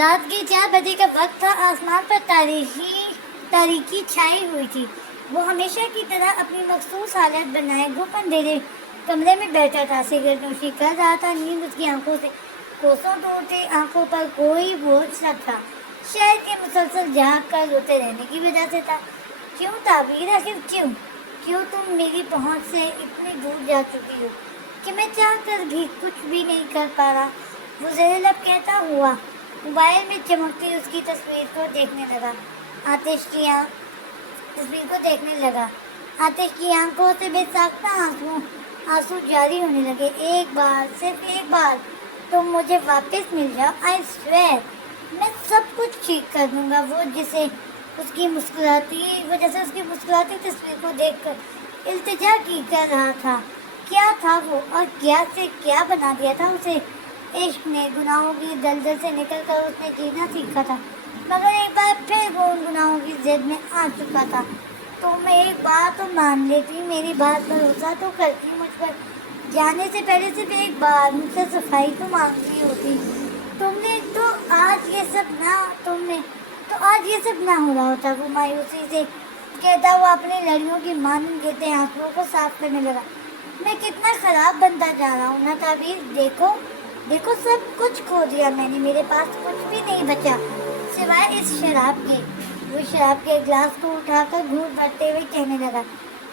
رات کے 4 بجے کا وقت تھا۔ آسمان پر تاریکی چھائی ہوئی تھی۔ وہ ہمیشہ کی طرح اپنی مخصوص حالت بنائے گھپ اندھیرے کمرے میں بیٹھا تھا، سگریٹ نوشی کر رہا تھا۔ نیند اس کی آنکھوں سے کوسوں دور تھی، آنکھوں پر کوئی بوجھ نہ تھا، شاید کہ مسلسل جاگ کر روتے رہنے کی وجہ سے تھا۔ کیوں تعبیر، آخر کیوں تم میری پہنچ سے اتنی دور جا چکی ہو کہ میں چاہ کر بھی کچھ بھی نہیں کر پا رہا؟ وہ زیر لب کہتا ہوا موبائل میں چمکتی اس کی تصویر کو دیکھنے لگا۔ آتش کی آنکھوں سے بے ساختہ آنسو جاری ہونے لگے۔ ایک بار، صرف ایک بار تم مجھے واپس مل جاؤ، آئی سویئر میں سب کچھ ٹھیک کر دوں گا۔ وہ جیسے اس کی مسکراتی تصویر کو دیکھ کر التجا کی کر رہا تھا۔ کیا تھا وہ، اور کیا سے کیا بنا دیا تھا اسے عشق نے؟ گناہوں کی دلدل سے نکل کر اس نے جینا سیکھا تھا، مگر ایک بار پھر وہ ان گناہوں کی زد میں آ چکا تھا۔ تم ایک بار تو مان لیتی، میری بات بھروسہ تو کرتی، مجھ پر جانے سے پہلے صرف ایک بار مجھ سے صفائی تو مانگنی ہوتی۔ تم نے تو آج یہ سب نہ ہو رہا ہوتا۔ وہ مایوسی سے کہتا ہوا اپنی لڑیوں کی مانند گرتے آنسوؤں کو صاف کرنے لگا۔ میں کتنا خراب بنتا جا رہا ہوں نا تعبیر، دیکھو سب کچھ کھو دیا میں نے، میرے پاس کچھ بھی نہیں بچا سوائے اس شراب کے۔ وہ شراب کے گلاس کو اٹھا کر گھونٹ بھرتے ہوئے کہنے لگا۔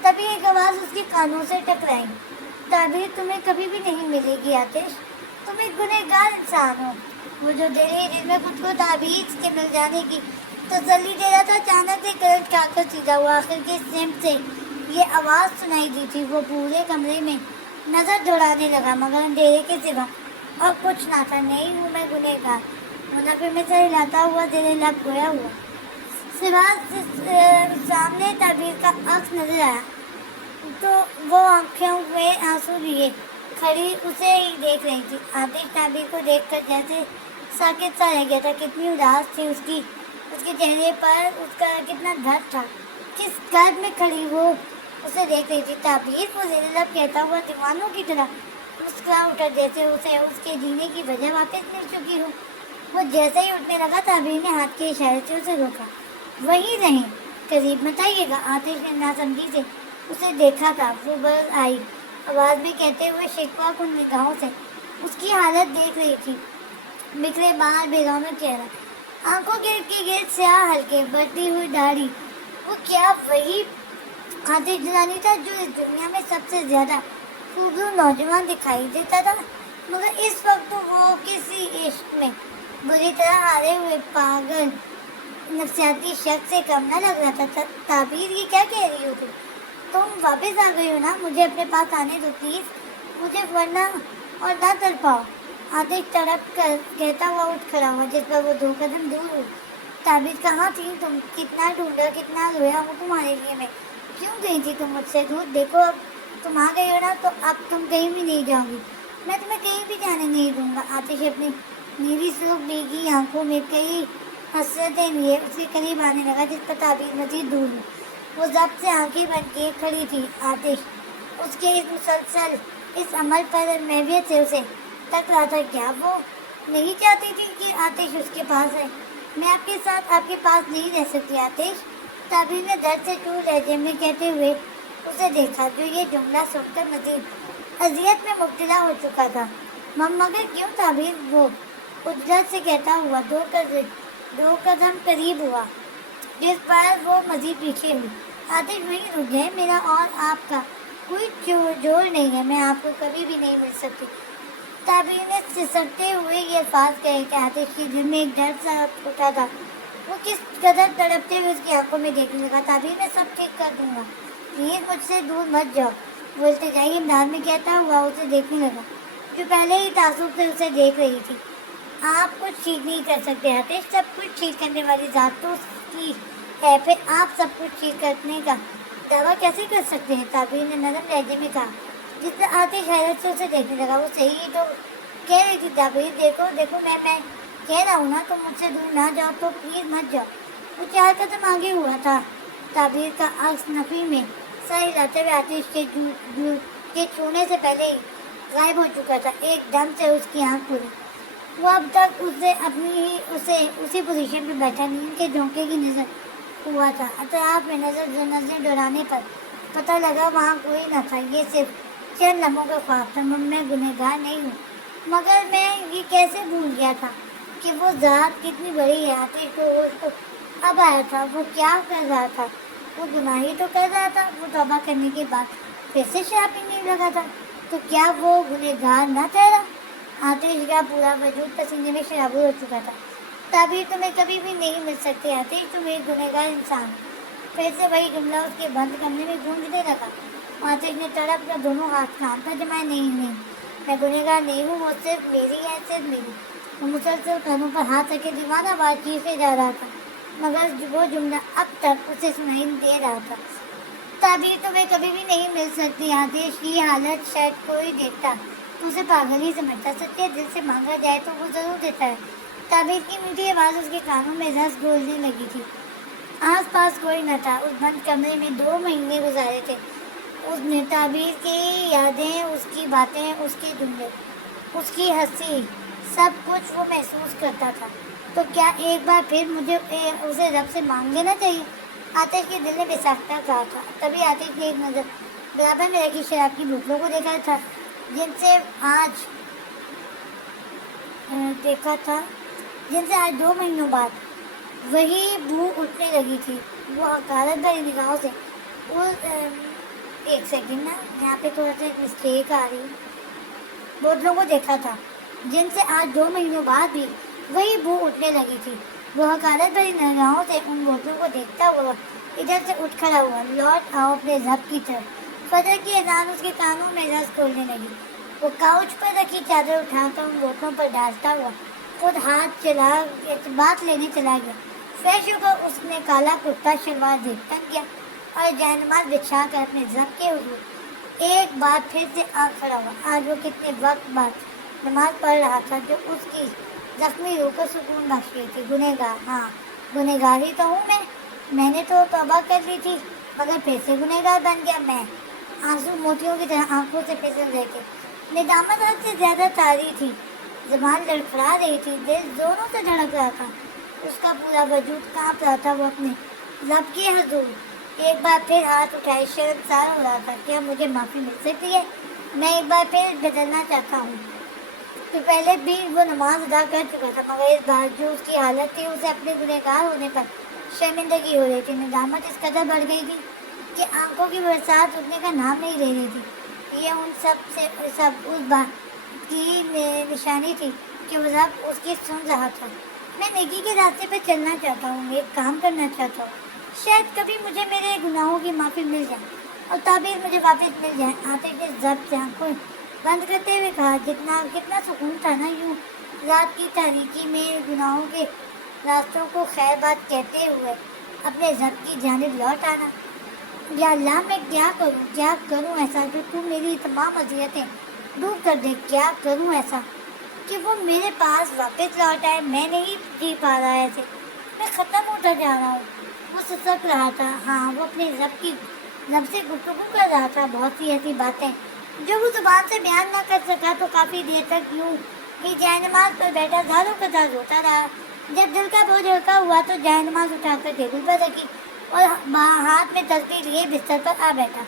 تبھی ایک آواز اس کے کانوں سے ٹکرائی۔ تعبیر تمہیں کبھی بھی نہیں ملے گی آتش، تم ایک گنہگار انسان ہو۔ وہ جو دل میں خود کو تعبیر کے مل جانے کی تسلی دے رہا تھا، اچانک سے کرٹ کھا کر سیدھا ہوا۔ آخر کس سمت سے یہ آواز سنائی دی تھی؟ وہ پورے کمرے میں نظر دوڑانے لگا، مگر اندھیرے کے سوا اور کچھ نہ تھا۔ نہیں ہوں میں گنہگار، منافع میں سر ہلاتا ہوا زیر لب گویا ہوا۔ سامنے تعبیر کا عکس نظر آیا تو وہ آنکھوں میں آنسو لیے کھڑی اسے ہی دیکھ رہی تھی۔ آتش تعبیر کو دیکھ کر جیسے ساکت سا رہ گیا تھا۔ کتنی اداس تھی اس کے چہرے پر، اس کا کتنا درد تھا۔ کس قد میں کھڑی وہ اسے دیکھ رہی تھی۔ تعبیر، وہ زیر لب کہتا ہوا دیوانوں کی طرح مسکرا اٹھا، جیسے اسے اس کے جینے کی وجہ واپس مل چکی ہو۔ وہ جیسے ہی اٹھنے لگا، تعبیر نے ہاتھ کے اشارے سے اسے روکا۔ وہیں رہیں، قریب مت آئیے گا۔ آتش نے ناسمجھی سے اسے دیکھا تھا۔ وہ برس آئی آواز میں کہتے ہوئے شکوہ کن نگاہوں سے اس کی حالت دیکھ رہی تھی۔ بکھرے بال، بے رونق چہرہ، آنکھوں کے گرد سیاہ حلقے، بڑھتی ہوئی داڑھی۔ وہ کیا وہی آتش جلانی تھا جو اس دنیا میں سب سے زیادہ خوبصورت نوجوان دکھائی دیتا تھا؟ مگر اس وقت تو وہ کسی عشق میں بری طرح ہارے ہوئے پاگل نفسیاتی شخص سے کم نہ لگ رہا تھا۔ تعبیر، یہ کیا کہہ رہی ہو تم واپس آ گئی ہو نا؟ مجھے اپنے پاس آنے دو پلیز، مجھے ورنہ اور نہ تڑپاؤ۔ آتش تڑپ کر کہتا ہوا اٹھ کھڑا ہوا، جس پر وہ 2 قدم دور ہوئی۔ تعبیر، کہاں تھی تم؟ کتنا ڈھونڈا، کتنا رویا ہوں تمہارے لیے میں۔ کیوں گئی تھی تم مجھ سے دور؟ دیکھو اب تم آ گئی ہو نا، تو اب تم کہیں بھی نہیں جاؤ گی، میں تمہیں کہیں بھی جانے نہیں دوں گا۔ آتش اپنی نیلی سرخ بھیگی آنکھوں میں کئی حسرتیں لیے اس کے قریب آنے لگا، جس پر تعبیر مزید دور ہوئی۔ وہ ضبط سے آنکھیں بند کیے کھڑی تھی۔ آتش اس کے اس مسلسل اس عمل پر محویت سے اسے تک رہا تھا۔ کیا وہ نہیں چاہتی تھی کہ آتش اس کے پاس ہے؟ میں آپ کے ساتھ آپ کے پاس نہیں رہ سکتی آتش، تعبیر نے درد سے ٹور لہجے میں کہتے ہوئے اسے دیکھا، جو یہ جملہ سن کر مزید اذیت میں مبتلا ہو چکا تھا۔ مگر کیوں تعبیر؟ وہ عجلت سے کہتا ہوا 2 قدم قریب ہوا، جس پر وہ مزید پیچھے ہوئی۔ آتش وہیں رک گئے۔ میرا اور آپ کا کوئی جوڑ نہیں ہے، میں آپ کو کبھی بھی نہیں مل سکتی۔ تعبیر نے سسکتے ہوئے یہ الفاظ کہے کہ آتش کے دل میں ایک درد سا اٹھا تھا۔ وہ کس قدر تڑپتے ہوئے اس کی آنکھوں میں دیکھنے لگا۔ تعبیر، میں سب ٹھیک کر دوں گا، پلیز مجھ سے دور مت جاؤ۔ وہ التجائی انداز میں کہتا ہوا اسے دیکھنے لگا، جو پہلے ہی تعصب سے اسے دیکھ رہی تھی۔ آپ کچھ ٹھیک نہیں کر سکتے آتش، سب کچھ ٹھیک کرنے والی ذات تو اس کی ہے، پھر آپ سب کچھ ٹھیک کرنے کا دعویٰ کیسے کر سکتے ہیں؟ تعبیر نے نرم لہجے میں کہا، جس پر آتش حیرت سے اسے دیکھنے لگا۔ وہ صحیح ہی تو کہہ رہی تھی تعبیر، دیکھو میں کہہ رہا ہوں نا، تم مجھ سے دور نہ جاؤ تو پلیز مت جاؤ۔ وہ 4 قدم آگے ہوا تھا۔ تعبیر کا عکس نفی میں سر ہلاتے ہوئے آتش کے چھونے سے پہلے ہی غائب ہو چکا تھا۔ ایک دم سے اس کی آنکھ کھلی۔ وہ اب تک اسے اسی پوزیشن پہ بیٹھا نہیں کہ جھونکے کی نظر ہوا تھا. اطراف میں نظر دوڑانے پر پتہ لگا وہاں کوئی نہ تھا. یہ صرف چند لمحوں کا خواب تھا. میں گنہگار نہیں ہوں، مگر میں یہ کیسے بھول گیا تھا کہ وہ ذات کتنی بڑی ہے. آتش کو ہوش تو اب آیا تھا. وہ کیا کر رہا تھا؟ وہ گناہ ہی تو کر رہا تھا. وہ توبہ کرنے کے بعد پھر سے شراب پینے لگا تھا. تو کیا وہ گنہگار نہ ٹھہرا؟ آتش کا پورا وجود پسینے میں شرابور ہو چکا تھا. تعبیر تمہیں کبھی بھی نہیں مل سکتی آتش، تم ایک گنہگار انسان ہو. پھر سے وہی جملہ اس کے بند کمرے میں گونجنے لگا. آتش نے تڑپ کر دونوں ہاتھ کان پر جمائے. نہیں، میں گنہگار نہیں ہوں. وہ صرف میری ہے، صرف میری. وہ مسلسل کانوں پر ہاتھ رکھے دیوانہ وار چیخے جا رہا تھا، مگر وہ جملہ اب تک اسے سنائی دے رہا تھا. تعبیر تمہیں کبھی بھی نہیں مل سکتی آتش کی حالت شاید کوئی دیکھتا تو اسے پاگل ہی سمجھتا. سچے دل سے مانگا جائے تو وہ ضرور دیتا ہے. تعبیر کی میٹھی آواز اس کے کانوں میں رس گھولنے لگی تھی. آس پاس کوئی نہ تھا. اس بند کمرے میں 2 مہینے گزارے تھے. اس نے تعبیر کی یادیں، اس کی باتیں، اس کے جملے، اس کی ہنسی، سب کچھ وہ محسوس کرتا تھا. تو کیا ایک بار پھر مجھے اسے رب سے مانگ لینا چاہیے؟ آتش کے دل نے بے ساختہ کہا تھا. تبھی آتش نے ایک نظر برابر میں رکھی شراب کی بوتلوں کو دیکھا تھا جن سے آج 2 مہینوں بعد وہی بو اٹھنے لگی تھی. وہ حقارت بھری نگاہوں سے ایک سیکنڈ نا، یہاں پہ تھوڑا سا ایک مسٹیک آ رہی. بوتلوں کو دیکھا تھا جن سے آج 2 مہینوں بعد بھی وہی بو اٹھنے لگی تھی. وہ حقارت بھری نگاہوں سے ان بوتلوں کو دیکھتا ہوا ادھر سے اٹھ کھڑا ہوا. لوٹ آؤ اپنے رب کی طرف. فجر کی اذان اس کے کانوں میں رس کھولنے لگی. وہ کاؤچ پر رکھی چادر اٹھا کر ان بوتلوں پر ڈالتا ہوا خود بات لینے چلا گیا. فریش ہو کر اس نے کالا کرتا شلوار دیکھ ٹنگ کیا اور جائنماز بچھا کر اپنے رب کے حضور ایک بار پھر سے آ کھڑا ہوا. آج وہ کتنے وقت بعد نماز پڑھ رہا تھا جو اس کی زخمی روح کو سکون بخش رہی تھی. گنہگار، ہاں گنہگار ہی تو ہوں میں نے تو توبہ کر لی تھی مگر پھر سے گنہگار بن گیا میں. آنسو موتیوں کی طرح آنکھوں سے پھسل رہے تھے. ندامت حد سے زیادہ طاری تھی. زبان لڑکھڑا رہی تھی. دل زوروں سے دھڑک رہا تھا. اس کا پورا وجود کانپ رہا تھا. وہ اپنے رب کے حضور ایک بار پھر ہاتھ اٹھائے شرمسار ہو رہا تھا. کیا مجھے معافی مل سکتی ہے؟ میں ایک بار پھر بدلنا چاہتا ہوں. تو پہلے بھی وہ نماز ادا کر چکا تھا مگر اس بار جو اس کی حالت تھی اسے اپنے گنہگار ہونے پر شرمندگی ہو رہی تھی. ندامت اس قدر بڑھ گئی تھی کہ آنکھوں کی برسات رکنے کا نام نہیں لے رہی تھی. یہ ان سب اس بات کی نشانی تھی کہ وہ رب اس کی سن رہا تھا. میں نیکی کے راستے پہ چلنا چاہتا ہوں، ایک کام کرنا چاہتا ہوں. شاید کبھی مجھے میرے گناہوں کی معافی مل جائے اور تعبیر مجھے واپس مل جائے. آتے کے ضبط سے آنکھوں بند کرتے ہوئے کہا. کتنا سکون تھا نا یوں رات کی تاریکی میں گناہوں کے راستوں کو خیر بات کہتے ہوئے اپنے رب کی جانب لوٹ آنا. یا اللہ میں کیا کروں ایسا جو تو میری تمام اذیتیں دور کر دے. کیا کروں ایسا کہ وہ میرے پاس واپس لوٹ آئے. میں نہیں جی پا رہا ایسے، میں ختم ہوتا جا رہا ہوں. وہ سسک رہا تھا. ہاں وہ اپنے رب سے گفتگو کر رہا تھا. بہت سی ایسی باتیں جو وہ زبان سے بیان نہ کر سکا. تو کافی دیر تک یوں ہی جائنماز پر بیٹھا زاروں قطار روتا رہا. جب دل کا بوجھ ہلکا ہوا تو جائنماز اٹھا کر ٹیبل پر رکھی اور ہاتھ میں تسبیح لیے بستر پر آ بیٹھا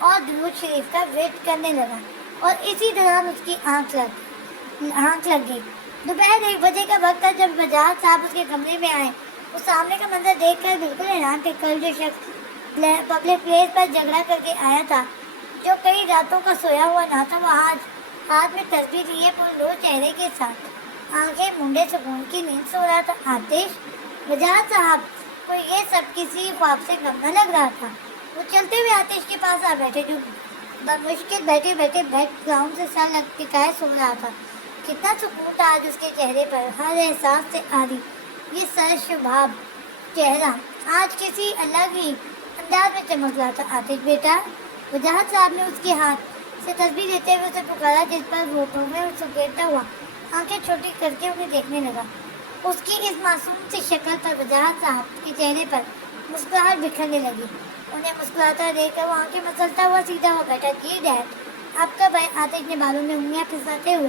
اور درود شریف کا ویٹ کرنے لگا. اور اسی دوران اس کی آنکھ لگ گئی. دوپہر 1 بجے کا وقت تھا جب بجاج صاحب اس کے کمرے میں آئے. اس سامنے کا منظر دیکھ کر بالکل حیران تھے. کل جو شخص پبلک پلیس پر جھگڑا کر کے آیا تھا، جو کئی راتوں کا سویا ہوا نہ تھا، وہ آج ہاتھ میں تسبیح لیے پرنور چہرے کے ساتھ آنکھیں مونڈے سکون کی نیند سو رہا تھا. آتش، بجاج صاحب کو یہ سب کسی خواب سے کم نہ لگ رہا تھا. وہ چلتے ہوئے آتش کے پاس آ بیٹھے جو بمشکل بیٹھے بیک گراؤنڈ سے سر لٹکائے سو رہا تھا. کتنا سکون تھا آج اس کے چہرے پر. ہر احساس سے آری یہ سرشباب چہرہ آج کسی الگ ہی انداز میں چمک رہا تھا. آتش بیٹا، وجاہت صاحب نے اس کے ہاتھ سے تسبیح لیتے ہوئے اسے پکارا، جس پر وہ میں سکیڑتا ہوا آنکھیں چھوٹی کر کے انہیں دیکھنے لگا. اس کی اس معصوم سی شکل پر وجاہت صاحب کے چہرے پر مسکراہٹ بکھرنے لگی. انہیں مسکراتا دیکھ کر وہ آنکھیں مسلتا ہوا سیدھا ہو بیٹھا. جی ڈیڈ، آپ کب آئے؟ آتش نے بالوں میں انگلیاں پھنساتے ہوئے